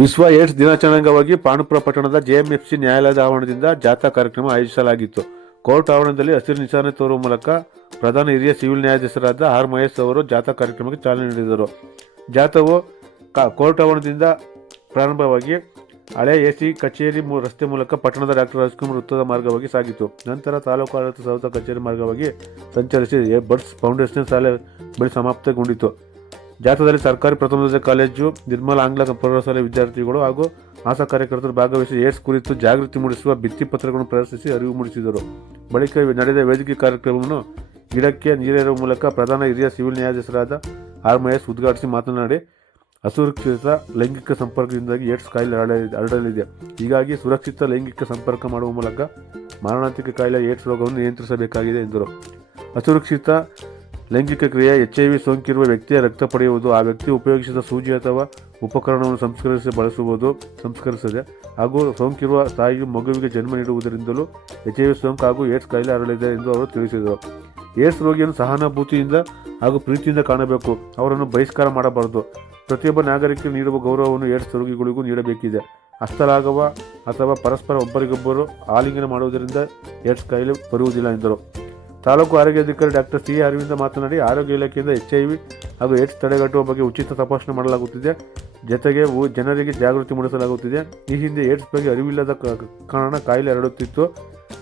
ವಿಶ್ವ ಏಡ್ಸ್ ದಿನಾಚರಣೆ ಅಂಗವಾಗಿ ಪಾಂಡುಪುರ ಪಟ್ಟಣದ ಜೆಎಂಎಫ್ಸಿ ನ್ಯಾಯಾಲಯದ ಆವರಣದಿಂದ ಜಾಥಾ ಕಾರ್ಯಕ್ರಮ ಆಯೋಜಿಸಲಾಗಿತ್ತು. ಕೋರ್ಟ್ ಆವರಣದಲ್ಲಿ ಹಸಿರು ನಿಶಾನೆ ತೋರುವ ಮೂಲಕ ಪ್ರಧಾನ ಹಿರಿಯ ಸಿವಿಲ್ ನ್ಯಾಯಾಧೀಶರಾದ ಆರ್ ಮಹೇಶ್ ಅವರು ಜಾಥಾ ಕಾರ್ಯಕ್ರಮಕ್ಕೆ ಚಾಲನೆ ನೀಡಿದರು. ಜಾಥಾವು ಕೋರ್ಟ್ ಆವರಣದಿಂದ ಪ್ರಾರಂಭವಾಗಿ ಹಳೆ ಎಸಿ ಕಚೇರಿ ರಸ್ತೆ ಮೂಲಕ ಪಟ್ಟಣದ ಡಾಕ್ಟರ್ ರಾಜ್ಕುಮಾರ್ ವೃತ್ತದ ಮಾರ್ಗವಾಗಿ ಸಾಗಿತು. ನಂತರ ತಾಲೂಕು ಆಡಳಿತ ಸೌಧ ಕಚೇರಿ ಮಾರ್ಗವಾಗಿ ಸಂಚರಿಸಿ ಬಡ್ಸ್ ಫೌಂಡೇಶನ್ ಶಾಲೆ ಬಳಿ ಸಮಾಪ್ತಿಗೊಂಡಿತು. ಜಾಥಾದಲ್ಲಿ ಸರ್ಕಾರಿ ಪ್ರಥಮ ದರ್ಜೆ ಕಾಲೇಜು, ನಿರ್ಮಲ ಆಂಗ್ಲ ಪ್ರೌಢಶಾಲೆ ವಿದ್ಯಾರ್ಥಿಗಳು ಹಾಗೂ ಆಶಾ ಕಾರ್ಯಕರ್ತರು ಭಾಗವಹಿಸಿ ಏಡ್ಸ್ ಕುರಿತು ಜಾಗೃತಿ ಮೂಡಿಸುವ ಭಿತ್ತಿಪತ್ರಗಳನ್ನು ಪ್ರದರ್ಶಿಸಿ ಅರಿವು ಮೂಡಿಸಿದರು. ಬಳಿಕ ನಡೆದ ವೇದಿಕೆ ಕಾರ್ಯಕ್ರಮವನ್ನು ಗಿಡಕ್ಕೆ ನೀರೇರುವ ಮೂಲಕ ಪ್ರಧಾನ ಹಿರಿಯ ಸಿವಿಲ್ ನ್ಯಾಯಾಧೀಶರಾದ ಆರ್ ಮಹೇಶ್ ಉದ್ಘಾಟಿಸಿ ಮಾತನಾಡಿ, ಅಸುರಕ್ಷಿತ ಲೈಂಗಿಕ ಸಂಪರ್ಕದಿಂದಾಗಿ ಏಡ್ಸ್ ಕಾಯಿಲೆ ಹರಡಲಿದೆ. ಹೀಗಾಗಿ ಸುರಕ್ಷಿತ ಲೈಂಗಿಕ ಸಂಪರ್ಕ ಮಾಡುವ ಮೂಲಕ ಮಾರಣಾಂತಿಕ ಕಾಯಿಲೆ ಏಡ್ಸ್ ರೋಗವನ್ನು ನಿಯಂತ್ರಿಸಬೇಕಾಗಿದೆ ಎಂದರು. ಅಸುರಕ್ಷಿತ ಲೈಂಗಿಕ ಕ್ರಿಯೆ HIV ಸೋಂಕಿರುವ ವ್ಯಕ್ತಿಯ ರಕ್ತ ಪಡೆಯುವುದು, ಆ ವ್ಯಕ್ತಿ ಉಪಯೋಗಿಸಿದ ಸೂಜಿ ಅಥವಾ ಉಪಕರಣವನ್ನು ಸಂಸ್ಕರಿಸದೆ ಹಾಗೂ ಸೋಂಕಿರುವ ತಾಯಿಯು ಮಗುವಿಗೆ ಜನ್ಮ ನೀಡುವುದರಿಂದಲೂ HIV ಸೋಂಕು ಹಾಗೂ ಏಡ್ಸ್ ಕಾಯಿಲೆ ಹರಡಲಿದೆ ಎಂದು ಅವರು ತಿಳಿಸಿದರು. ಏಡ್ಸ್ ರೋಗಿಯನ್ನು ಸಹಾನುಭೂತಿಯಿಂದ ಹಾಗೂ ಪ್ರೀತಿಯಿಂದ ಕಾಣಬೇಕು. ಅವರನ್ನು ಬಹಿಷ್ಕಾರ ಮಾಡಬಾರದು. ಪ್ರತಿಯೊಬ್ಬ ನಾಗರಿಕರಿಗೆ ನೀಡುವ ಗೌರವವನ್ನು ಏಡ್ಸ್ ರೋಗಿಗಳಿಗೂ ನೀಡಬೇಕಿದೆ. ಹಸ್ತಲಾಘವ ಅಥವಾ ಪರಸ್ಪರ ಒಬ್ಬರಿಗೊಬ್ಬರು ಆಲಿಂಗನ ಮಾಡುವುದರಿಂದ ಏಡ್ಸ್ ಕಾಯಿಲೆ ಬರುವುದಿಲ್ಲ ಎಂದರು. ತಾಲೂಕು ಆರೋಗ್ಯಾಧಿಕಾರಿ ಡಾಕ್ಟರ್ ಸಿ ಅರವಿಂದ ಮಾತನಾಡಿ, ಆರೋಗ್ಯ ಇಲಾಖೆಯಿಂದ HIV ಹಾಗೂ ಏಡ್ಸ್ ತಡೆಗಟ್ಟುವ ಬಗ್ಗೆ ಉಚಿತ ತಪಾಸಣೆ ಮಾಡಲಾಗುತ್ತಿದೆ. ಜೊತೆಗೆ ಜನರಿಗೆ ಜಾಗೃತಿ ಮೂಡಿಸಲಾಗುತ್ತಿದೆ. ಈ ಹಿಂದೆ ಏಡ್ಸ್ ಬಗ್ಗೆ ಅರಿವಿಲ್ಲದ ಕಾರಣ ಕಾಯಿಲೆ ಹರಡುತ್ತಿತ್ತು.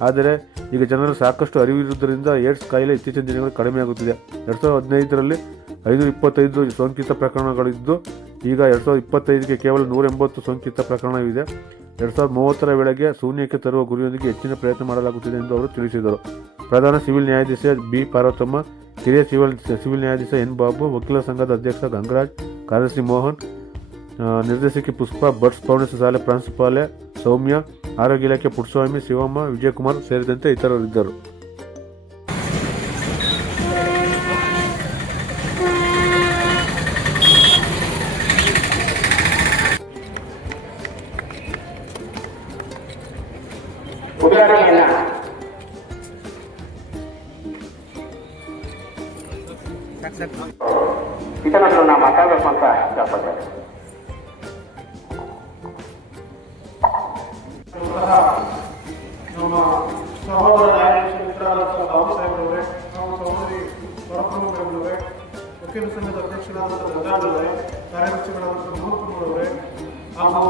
ಆದರೆ ಈಗ ಜನರು ಸಾಕಷ್ಟು ಅರಿವಿರುವುದರಿಂದ ಏಡ್ಸ್ ಕಾಯಿಲೆ ಇತ್ತೀಚಿನ ದಿನಗಳಲ್ಲಿ ಕಡಿಮೆಯಾಗುತ್ತಿದೆ. 2015ರಲ್ಲಿ 525 ಸೋಂಕಿತ ಪ್ರಕರಣಗಳಿದ್ದು, ಈಗ 2025ಗೆ ಕೇವಲ 180 ಸೋಂಕಿತ ಪ್ರಕರಣವಿದೆ. 2030ರ ವೇಳೆಗೆ ಶೂನ್ಯಕ್ಕೆ ತರುವ ಗುರಿಯೊಂದಿಗೆ ಹೆಚ್ಚಿನ ಪ್ರಯತ್ನ ಮಾಡಲಾಗುತ್ತಿದೆ ಎಂದು ಅವರು ತಿಳಿಸಿದರು. ಪ್ರಧಾನ ಸಿವಿಲ್ ನ್ಯಾಯಾಧೀಶ ಬಿ ಪಾರ್ವತಮ್ಮ, ಹಿರಿಯ ಸಿವಿಲ್ ನ್ಯಾಯಾಧೀಶ ಎನ್ ಬಾಬು, ವಕೀಲರ ಸಂಘದ ಅಧ್ಯಕ್ಷ ಗಂಗರಾಜ್, ಕಾರ್ಯದರ್ಶಿ ಮೋಹನ್, ನಿರ್ದೇಶಕಿ ಪುಷ್ಪ, ಬಡ್ಸ್ ಫೌಂಡೇಶನ್ ಶಾಲೆ ಪ್ರಾಂಶುಪಾಲೆ ಸೌಮ್ಯ, ಆರೋಗ್ಯ ಇಲಾಖೆ ಪುಟ್ಟಸ್ವಾಮಿ, ಶಿವಮ್ಮ, ವಿಜಯಕುಮಾರ್ ಸೇರಿದಂತೆ ಇತರರಿದ್ದರು. ಇದನ್ನು ನಾ ಮಾತಾಡಬೇಕು ಅಂತ ಇಷ್ಟಪಡ್ತೇನೆ. ನಮ್ಮ ಸಹೋದರ ನ್ಯಾಯಾಧೀಶ ಮಿತ್ರರಾದಂಥ ಬಾಬು ಸಾಹೇಬ್ರವರೇ, ನಮ್ಮ ಸಹೋದರಿ ವರಪ್ರಭುರವರೇ, ವಕೀಲ ಸಂಘದ ಅಧ್ಯಕ್ಷರಾದಂಥ ಗಂಗಾಧರವರೇ, ಕಾರ್ಯದರ್ಶಿಗಳಾದಂಥ ಮೋಹನ್ಕುಮಾರವರೇ ಹಾಗೂ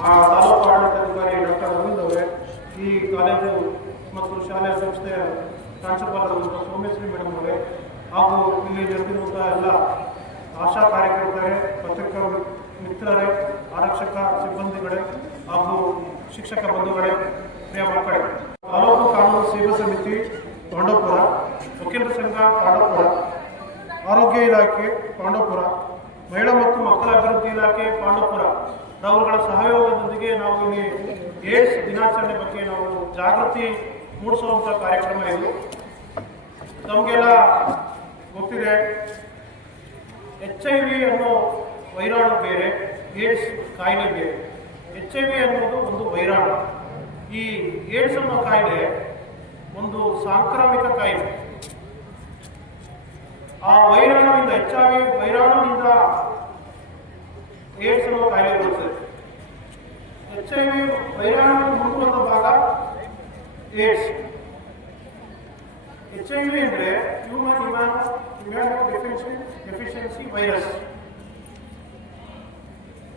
ತಾಲೂಕು ಆಡಳಿತಾಧಿಕಾರಿ ಡಾಕ್ಟರ್ ಅರವಿಂದ್ ಅವರೇ, ಈ ಕಾಲೇಜು ಮತ್ತು ಶಾಲೆಯ ಸಂಸ್ಥೆಯ ಪ್ರಾಂಶುಪಾಲರಾದಂಥ ಸೋಮೇಶ್ವರಿ ಮೇಡಮ್ ಅವರೇ ಹಾಗೂ ಇಲ್ಲಿ ನಡೆದಿರುವಂಥ ಎಲ್ಲ ಆಶಾ ಕಾರ್ಯಕರ್ತರೇ, ಪತ್ರಿಕಾ ಮಿತ್ರರೇ, ಆರಕ್ಷಕ ಸಿಬ್ಬಂದಿಗಳೇ ಹಾಗೂ ಶಿಕ್ಷಕ ಬಂಧುಗಳೇ, ಪ್ರಿಯ ಮಕ್ಕಳೇ, ತಾಲೂಕು ಕಾನೂನು ಸೇವಾ ಸಮಿತಿ ಪಾಂಡವಪುರ, ವಕೀಲರ ಸಂಘ ಪಾಂಡವಪುರ, ಆರೋಗ್ಯ ಇಲಾಖೆ ಪಾಂಡವಪುರ, ಮಹಿಳಾ ಮತ್ತು ಮಕ್ಕಳ ಅಭಿವೃದ್ಧಿ ಇಲಾಖೆ ಪಾಂಡವಪುರ ಅವರುಗಳ ಸಹಯೋಗದೊಂದಿಗೆ ನಾವು ಇಲ್ಲಿ ಏಡ್ಸ್ ದಿನಾಚರಣೆ ಬಗ್ಗೆ ನಾವು ಜಾಗೃತಿ ಮೂಡಿಸುವಂಥ ಕಾರ್ಯಕ್ರಮ ಇದು. ನಮಗೆಲ್ಲ ಗೊತ್ತಿದೆ, HIV ಅನ್ನೋ ವೈರಾಣು ಬೇರೆ, ಏಡ್ಸ್ ಕಾಯಿಲೆ ಬೇರೆ. HIV ಅನ್ನೋದು ಒಂದು ವೈರಾಣು. ಈ ಏಡ್ಸ್ ಅನ್ನೋ ಕಾಯಿಲೆ ಒಂದು ಸಾಂಕ್ರಾಮಿಕ ಕಾಯಿಲೆ. ಆ ವೈರಾಣುವಿಂದ HIV ವೈರಾಣುವಿನಿಂದ ಏಡ್ಸ್ ಅನ್ನೋ ಕಾಯಿಲೆ ಬರುತ್ತದೆ. HIV ವೈರಾಣು ಮುಂದುವರೆದ ಭಾಗ ಏಡ್ಸ್. HIV ಅಂದರೆ ಹ್ಯೂಮನ್ ಇಮ್ಯುನೋ ಡೆಫಿಷಿಯನ್ಸಿ ವೈರಸ್.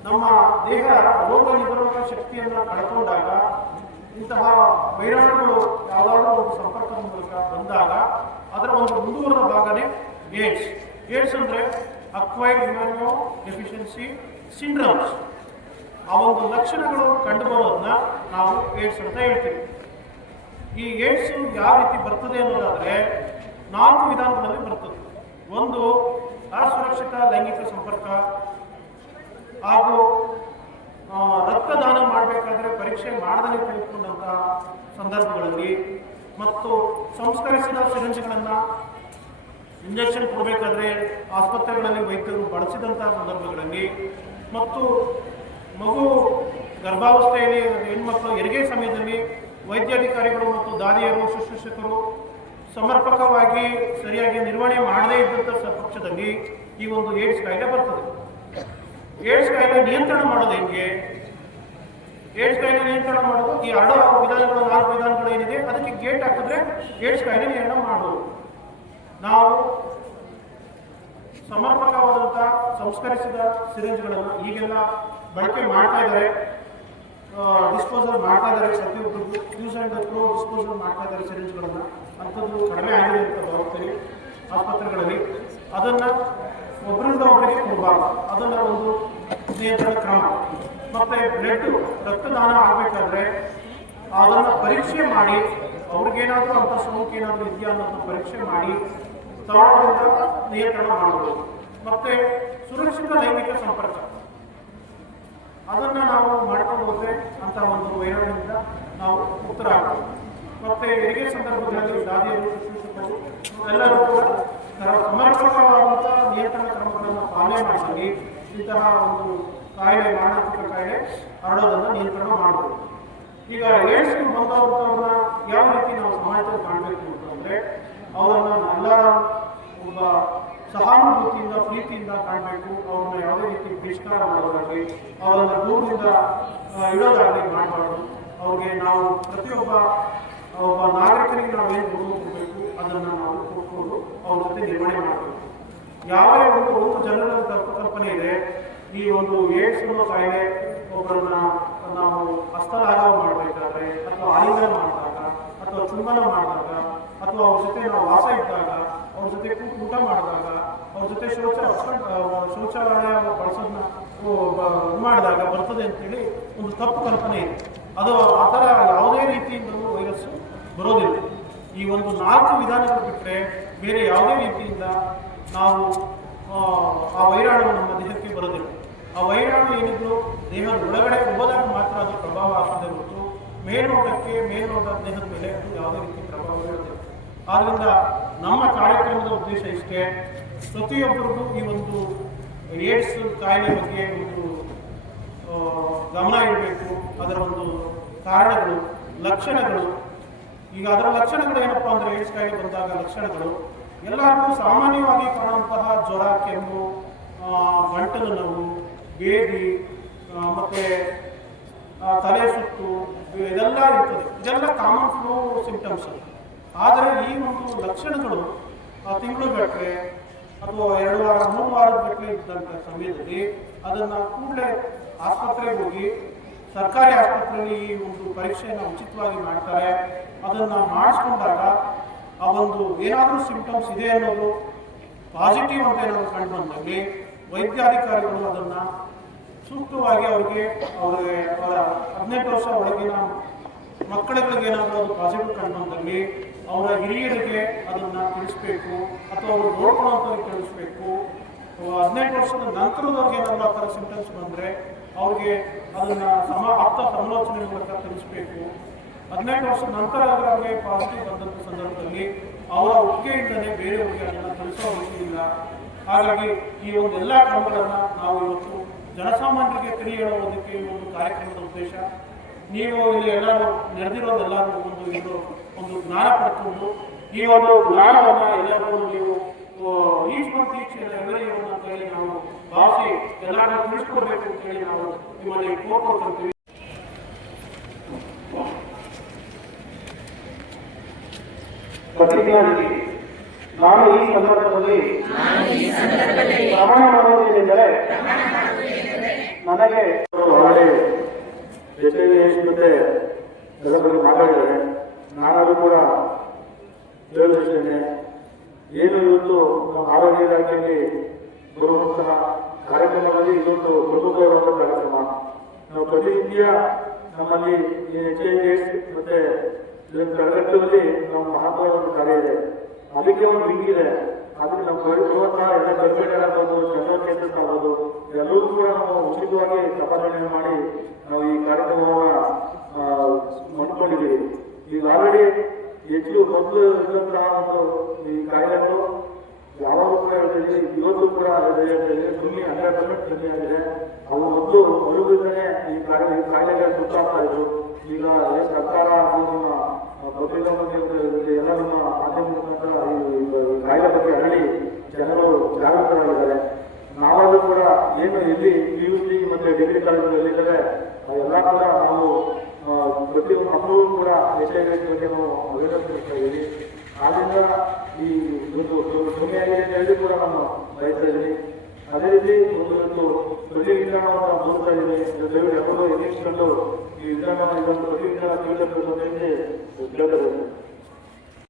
ನಮ್ಮ ದೇಹ ರೋಗ ನಿರೋಧಕ ಶಕ್ತಿಯನ್ನು ಕಳ್ಕೊಂಡಾಗ ಇಂತಹ ವೈರಾಣುಗಳು ಯಾವುದಾದ್ರೂ ಒಂದು ಸಂಪರ್ಕದ ಮೂಲಕ ಬಂದಾಗ ಅದರ ಒಂದು ಮುಂದುವರೆದ ಭಾಗನೇ ಏಡ್ಸ್. ಏಡ್ಸ್ ಅಂದರೆ ಅಕ್ವೈರ್ಡ್ ಇಮ್ಯುನೋ ಡೆಫಿಷಿಯನ್ಸಿ ಸಿಂಡ್ರೋಮ್ಸ್. ಆ ಒಂದು ಲಕ್ಷಣಗಳು ಕಂಡುಬರೋದನ್ನ ನಾವು ಏಡ್ಸ್ ಅಂತ ಹೇಳ್ತೀವಿ. ಈ ಏಡ್ಸು ಯಾವ ರೀತಿ ಬರ್ತದೆ ಅನ್ನೋದಾದರೆ 4 ವಿಧಾನಗಳಲ್ಲಿ ಬರ್ತದೆ. ಒಂದು, ಅಸುರಕ್ಷಿತ ಲೈಂಗಿಕ ಸಂಪರ್ಕ ಹಾಗೂ ರಕ್ತದಾನ ಮಾಡಬೇಕಾದ್ರೆ ಪರೀಕ್ಷೆ ಮಾಡದೇ ತೆಗೆದುಕೊಂಡಂಥ ಸಂದರ್ಭಗಳಲ್ಲಿ, ಮತ್ತು ಸಂಸ್ಕರಿಸಿದ ಸಿರಿಂಜ್ಗಳನ್ನು ಇಂಜೆಕ್ಷನ್ ಕೊಡಬೇಕಾದ್ರೆ ಆಸ್ಪತ್ರೆಗಳಲ್ಲಿ ವೈದ್ಯರು ಬಳಸಿದಂಥ ಸಂದರ್ಭಗಳಲ್ಲಿ, ಮತ್ತು ಮಗು ಗರ್ಭಾವಸ್ಥೆಯಲ್ಲಿ ಹೆಣ್ಮಕ್ಳು ಹೆರಿಗೆ ಸಮಯದಲ್ಲಿ ವೈದ್ಯಾಧಿಕಾರಿಗಳು ಮತ್ತು ದಾದಿಯರು, ಶುಶ್ರೂಷಕರು ಸಮರ್ಪಕವಾಗಿ ಸರಿಯಾಗಿ ನಿರ್ವಹಣೆ ಮಾಡದೇ ಇದ್ದಂಥ ಪಕ್ಷದಲ್ಲಿ ಈ ಒಂದು ಏಡ್ಸ್ ಕಾಯಿಲೆ ಬರ್ತದೆ. ಏಡ್ಸ್ ಕಾಯಿಲೆ ನಿಯಂತ್ರಣ ಮಾಡೋದು ಹೆಂಗೆ? ಏಡ್ಸ್ ಕಾಯಿಲೆ ನಿಯಂತ್ರಣ ಮಾಡೋದು ಈ 2 ವಿಧಾನಗಳು 4 ವಿಧಾನಗಳು ಏನಿದೆ ಅದಕ್ಕೆ ಗೇಟ್ ಹಾಕಿದ್ರೆ ಏಡ್ಸ್ ಕಾಯಿಲೆ ನಿಯಂತ್ರಣ ಮಾಡೋದು. ನಾವು ಸಮರ್ಪಕವಾದಂಥ ಸಂಸ್ಕರಿಸಿದ ಸಿರಿಂಜ್ಗಳನ್ನು ಈಗೆಲ್ಲ ಬಳಕೆ ಮಾಡ್ತಾ ಇದ್ದಾರೆ, ಡಿಸ್ಪೋಸಲ್ ಮಾಡ್ತಾ ಇದ್ದಾರೆ. ಪ್ರತಿಯೊಬ್ಬರಿಗೂ ಯೂಸ್ ಆ್ಯಂಡ್ ಥ್ರೋ ಡಿಸ್ಪೋಸಲ್ ಮಾಡ್ತಾ ಇದ್ದಾರೆ ಸಿರಿಂಜ್ಗಳನ್ನು. ಅಂಥದ್ದು ಕಡಿಮೆ ಆಗಿದೆ ಅಂತ ಬರುತ್ತೀವಿ ಆಸ್ಪತ್ರೆಗಳಲ್ಲಿ. ಅದನ್ನು ಒಬ್ಬರಿಂದ ಒಬ್ಬರಿಗೆ ಕೊಡಬಾರ್ದು, ಅದನ್ನು ಒಂದು ನಿಯಂತ್ರಣ ಕ್ರಮ. ಮತ್ತು ರಕ್ತದಾನ ಆಗಬೇಕಾದ್ರೆ ಅದನ್ನು ಪರೀಕ್ಷೆ ಮಾಡಿ ಅವ್ರಿಗೇನಾದರೂ ಅಂಥ ಸೋಂಕು ಏನಾದರೂ ಇದೆಯಾ ಅನ್ನೋದನ್ನು ಪರೀಕ್ಷೆ ಮಾಡಿ ತಗೊಳ್ಳೋದ್ರಿಂದ ನಿಯಂತ್ರಣ ಮಾಡಬಹುದು. ಮತ್ತು ಸುರಕ್ಷಿತ ಲೈಂಗಿಕ ಸಂಪರ್ಕ ಅದನ್ನು ನಾವು ಮಾಡ್ಕೊಂಡು ಹೋದರೆ ಅಂಥ ಒಂದು ವೈರಾಣುವಿನಿಂದ ನಾವು ಮುಕ್ತರಾಗಬಹುದು. ಮತ್ತು ಹೆರಿಗೆ ಸಂದರ್ಭದಲ್ಲಿ ದಾದಿಯರು ಶಿಕ್ಷಕರು ಎಲ್ಲರೂ ಕೂಡ ಸಮರ್ಪಕವಾದಂಥ ನಿಯಂತ್ರಣ ಕ್ರಮಗಳನ್ನು ಪಾಲನೆ ಮಾಡಿ ಇಂತಹ ಒಂದು ಕಾಯಿಲೆ, ಮಾರಣಾಂತಿಕ ಕಾಯಿಲೆ ಹರಡೋದನ್ನು ನಿಯಂತ್ರಣ ಮಾಡಬಹುದು. ಈಗ ಏಡ್ಸ್ ಬಂದವ್ರನ್ನ ಯಾವ ರೀತಿ ನಾವು ಸಮಾಜದಲ್ಲಿ ಕಾಣಬೇಕು ಅಂತಂದರೆ ಅವರನ್ನು ಎಲ್ಲರ ಒಬ್ಬ ಸಹಾನುಭೂತಿಯಿಂದ ಪ್ರೀತಿಯಿಂದ ಕಾಣಬೇಕು. ಅವ್ರನ್ನ ಯಾವುದೇ ರೀತಿ ಬಹಿಷ್ಕಾರ ಮಾಡೋದಾಗಲಿ ಅವರನ್ನು ದೂರದಿಂದ ಇಡೋದಾಗಲಿ ಮಾಡಬಾರ್ದು. ಅವ್ರಿಗೆ ನಾವು ಪ್ರತಿಯೊಬ್ಬ ನಾಗರಿಕರಿಗೆ ನಾವು ಏನು ಕೊಡಬೇಕು ಅದನ್ನು ನಾವು ಕೊಟ್ಕೊಂಡು ಅವ್ರ ಜೊತೆ ನಿರ್ವಹಣೆ ಮಾಡಬೇಕು. ಯಾವುದೇ ಒಂದು ಜನರ ಕಲ್ಪನೆ ಇದೆ, ಈ ಒಂದು ಏಡ್ಸ್ ಅನ್ನೋ ಕಾಯಿಲೆ ಒಬ್ಬರನ್ನ ನಾವು ಹಸ್ತಲಾಘವ ಮಾಡಬೇಕಾದ್ರೆ ಅಥವಾ ಆಲಿಂಗನ ಮಾಡಿದಾಗ ಅಥವಾ ಚುಂಬನ ಮಾಡಿದಾಗ ಅಥವಾ ಅವ್ರ ಜೊತೆ ನಾವು ವಾಸ ಇದ್ದಾಗ ಅವ್ರ ಜೊತೆ ಊಟ ಮಾಡಿದಾಗ ಅವ್ರ ಜೊತೆ ಶೌಚಾಲಯ ಬಳಸೋದನ್ನ ಮಾಡಿದಾಗ ಬರ್ತದೆ ಅಂತೇಳಿ ಒಂದು ತಪ್ಪು ಕಲ್ಪನೆ ಇದೆ. ಅದು ಆ ಥರ ಯಾವುದೇ ರೀತಿಯಿಂದಲೂ ವೈರಸ್ಸು ಬರೋದಿಲ್ಲ. ಈ ಒಂದು 4 ವಿಧಾನಗಳು ಬಿಟ್ಟರೆ ಬೇರೆ ಯಾವುದೇ ರೀತಿಯಿಂದ ನಾವು ಆ ವೈರಾಣು ನಮ್ಮ ದೇಹಕ್ಕೆ ಬರೋದಿಲ್ಲ. ಆ ವೈರಾಣು ಏನಿದ್ರು ದೇಹದ ಒಳಗಡೆ ಹೋದಾಗ ಮಾತ್ರ ಅದು ಪ್ರಭಾವ ಆಗ್ತದೆ ಹೊರತು ಮೇಲ್ನೋಟ ದೇಹದ ಮೇಲೆ ಅದು ಯಾವುದೇ ರೀತಿ ಪ್ರಭಾವ ಇರೋದಿಲ್ಲ. ಆದ್ದರಿಂದ ನಮ್ಮ ಕಾರ್ಯಕ್ರಮದ ಉದ್ದೇಶ ಇಷ್ಟೇ, ಪ್ರತಿಯೊಬ್ಬರಿಗೂ ಈ ಒಂದು ಏಡ್ಸ್ ಕಾಯಿಲೆ ಬಗ್ಗೆ ಒಂದು ಗಮನ ಇಡಬೇಕು. ಅದರ ಒಂದು ಕಾರಣಗಳು, ಲಕ್ಷಣಗಳು. ಈಗ ಅದರ ಲಕ್ಷಣಗಳು ಏನಪ್ಪ ಅಂದರೆ ಏಡ್ಸ್ ಕಾಯಿಲೆ ಬಂದಾಗ ಲಕ್ಷಣಗಳು ಎಲ್ಲರಿಗೂ ಸಾಮಾನ್ಯವಾಗಿ ಕಾಣುವಂತಹ ಜ್ವರ, ಕೆಮ್ಮು, ಗಂಟಲು ನೋವು, ಬೇದಿ ಮತ್ತು ತಲೆ ಸುತ್ತು ಇದೆಲ್ಲ ಇರ್ತದೆ. ಇದೆಲ್ಲ ಕಾಮನ್ ಫ್ಲೂ ಸಿಂಪ್ಟಮ್ಸ್. ಆದರೆ ಈ ಒಂದು ಲಕ್ಷಣಗಳು ತಿಂಗಳುಗಟ್ಟಲೆ ಅಥವಾ 2 ವಾರ 3 ವಾರದ ಗಟ್ಟಲೆ ಇದ್ದಂಥ ಸಮಯದಲ್ಲಿ ಅದನ್ನು ಕೂಡಲೇ ಆಸ್ಪತ್ರೆಗೆ ಹೋಗಿ, ಸರ್ಕಾರಿ ಆಸ್ಪತ್ರೆಯಲ್ಲಿ ಈ ಒಂದು ಪರೀಕ್ಷೆಯನ್ನು ಉಚಿತವಾಗಿ ಮಾಡ್ತಾರೆ. ಅದನ್ನು ಮಾಡಿಸ್ಕೊಂಡಾಗ ಆ ಒಂದು ಏನಾದರೂ ಸಿಂಪ್ಟಮ್ಸ್ ಇದೆ ಅನ್ನೋದು ಪಾಸಿಟಿವ್ ಅಂತ ಏನಾದರೂ ಕಂಡು ಬಂದಲ್ಲಿ ವೈದ್ಯಾಧಿಕಾರಿಗಳು ಅದನ್ನು ಸೂಕ್ತವಾಗಿ ಅವರ 18 ವರ್ಷ ಒಳಗಿನ ಮಕ್ಕಳುಗಳಿಗೆ ಏನಾದರೂ ಅದು ಪಾಸಿಟಿವ್ ಕಂಡು ಬಂದಲ್ಲಿ ಅವರ ಹಿರಿಯರಿಗೆ ಅದನ್ನು ತಿಳಿಸ್ಬೇಕು ಅಥವಾ ಅವರು ನೋಡ್ಕೊಳ್ಳೋಂಥವ್ರಿಗೆ ತಿಳಿಸ್ಬೇಕು. 18 ವರ್ಷದ ನಂತರದವ್ರಿಗೆ ಏನಾದರೂ ಆ ಥರ ಸಿಂಪ್ಟಮ್ಸ್ ಬಂದರೆ ಅವ್ರಿಗೆ ಅದನ್ನು ಆಪ್ತ ಸಮಾಲೋಚನೆ ಮೂಲಕ ತಿಳಿಸ್ಬೇಕು. 18 ವರ್ಷದ ನಂತರ ಅವರಿಗೆ ಪಾಸಿಟಿವ್ ಬಂದಂಥ ಸಂದರ್ಭದಲ್ಲಿ ಅವರ ಒಪ್ಪಿಗೆಯಿಂದಲೇ ಬೇರೆಯವರಿಗೆ ಅದನ್ನು ತಿಳಿಸೋ ಅವಶ್ಯವಿಲ್ಲ. ಹಾಗಾಗಿ ಈ ಒಂದು ಎಲ್ಲ ಕ್ರಮಗಳನ್ನು ನಾವು ಇವತ್ತು ಜನಸಾಮಾನ್ಯರಿಗೆ ತಿಳಿ ಹೇಳೋದಕ್ಕೆ ಈ ಒಂದು ಕಾರ್ಯಕ್ರಮದ ಉದ್ದೇಶ. ನೀವು ಇಲ್ಲಿ ಎಲ್ಲರೂ ನಡೆದಿರೋದೆಲ್ಲರೂ ಒಂದು ಜ್ಞಾನ ಪಡ್ಕೊಂಡು ಈ ಒಂದು ಜ್ಞಾನವನ್ನು ಎಲ್ಲರೂ ನೀವು ಈಚ್ ಮಂತ್ ಈಚ್ ಎವರಿ ಅಂತ ಹೇಳಿ ನಾವು ಭಾಷೆ ಎಲ್ಲರೂ ತಿಳಿಸ್ಕೊಡ್ಬೇಕು ಅಂತ ಹೇಳಿ ನಾವು ನಿಮ್ಮಲ್ಲಿ ಕೋರ್ಕೊಳ್ತೀವಿ. ಪ್ರತಿಜ್ಞಾನಿಗೆ ನಾನು ಈ ಸಂದರ್ಭದಲ್ಲಿ ಪ್ರಮಾಣ ಮಾಡುವುದೇನೆಂದರೆ ನನಗೆ ಹೊರಗಡೆ ಮತ್ತೆ ಎಲ್ಲ ಬಗ್ಗೆ ಮಾತಾಡಿದರೆ ನಾನಾದರೂ ಕೂಡ ಹೇಳುತ್ತೇನೆ. ಏನು ಇವತ್ತು ನಮ್ಮ ಆರೋಗ್ಯ ಇಲಾಖೆಯಲ್ಲಿ ಬರುವಂತಹ ಕಾರ್ಯಕ್ರಮದಲ್ಲಿ ಇದೊಂದು ಪ್ರಮುಖವಾದ ಕಾರ್ಯಕ್ರಮ. ನಾವು ಪ್ರತಿನಿತ್ಯ ನಮ್ಮಲ್ಲಿ HIV ಮತ್ತೆ ಇದನ್ನು ತಡೆಗಟ್ಟುವಲ್ಲಿ ನಮ್ಮ ಮಹತ್ವದ ಕಾರ್ಯ ಇದೆ. ಅದಕ್ಕೆ ಒಂದು ವಿಂಗ್ ಇದೆ. ಅದಕ್ಕೆ ನಾವು ಬರುವಂತಹ ಎಲ್ಲ ಗರ್ಭಿಣಿಯರಾಗ್ಬೋದು, ಜನರ ಕೇಂದ್ರ ಆಗ್ಬೋದು, ಎಲ್ಲರೂ ಕೂಡ ನಾವು ಉಚಿತವಾಗಿ ತಪಾಸಣೆ ಮಾಡಿ ನಾವು ಈ ಕಾರ್ಯಕ್ರಮವನ್ನು ಮಾಡ್ಕೊಂಡಿದ್ದೀವಿ. ಈಗ ಆಲ್ರೆಡಿ ಹೆಚ್ಚು ಮೊದಲು ಇರುವಂತಹ ಒಂದು ಈ ಕಾಯಿಲೆಗಳು ಯಾವಾಗಲೂ ಕೂಡ ಹೇಳ್ತೀವಿ, ಇವತ್ತು ಕೂಡ ಕಮ್ಮಿ 100% ಕಮ್ಮಿ ಆಗಿದೆ. ಅವು ಮೊದಲು ಮರುವಿಂದಲೇ ಈ ಕಾಯಿಲೆಗಳು ಗೊತ್ತಾಗ್ತಾ ಇದ್ರು. ಈಗ ಸರ್ಕಾರ ಪತ್ರಿಕಾ ಎಲ್ಲ ನಮ್ಮ ಮಾಧ್ಯಮ ಮುಖಾಂತರ ಈ ಕಾಯಿಲೆ ಬಗ್ಗೆ ಹರಡಿ ಜನರು ಜಾಗೃತರಾಗಿದ್ದಾರೆ. ನಾವಾದ್ರೂ ಕೂಡ ಏನು ಎಲ್ಲಿ PUC ಮತ್ತೆ ಡಿಗ್ರಿ ಕಾಲೇಜುಗಳಿದ್ದಾವೆ ಅದೆಲ್ಲ ಕೂಡ ನಾವು ಪ್ರತಿಯೊಂದು ಮಕ್ಕಳು ಕೂಡ HIV ಬಗ್ಗೆ ನಾವು ಅವೇರ್ನೆಸ್ ಕೊಡ್ತಾ ಇದ್ದೀವಿ. ಆದ್ರಿಂದ ಈ ಒಂದು ಕಮ್ಮಿಯಾಗಿದೆ ಅಂತ ಹೇಳಿ ಕೂಡ ನಾನು ಬಯಸ್ತಾ ಇದ್ದೀನಿ. ಅದೇ ರೀತಿ ಒಂದು ಪ್ರತಿ ವಿಜ್ಞಾನವನ್ನು ನೋಡ್ತಾ ಇದ್ದೀನಿ. ದಯವಿಟ್ಟು ಎಲ್ಲರೂ ಎದುರಿಸಿಕೊಂಡು ಈ ವಿಜ್ಞಾನ ಇದೊಂದು ಪ್ರತಿ ವಿಜ್ಞಾನ ತಿಳಿಸಬೇಕು ಅಂತ ಹೇಳಿ ಕೇಳ್ತಾ ಇದ್ದೀನಿ.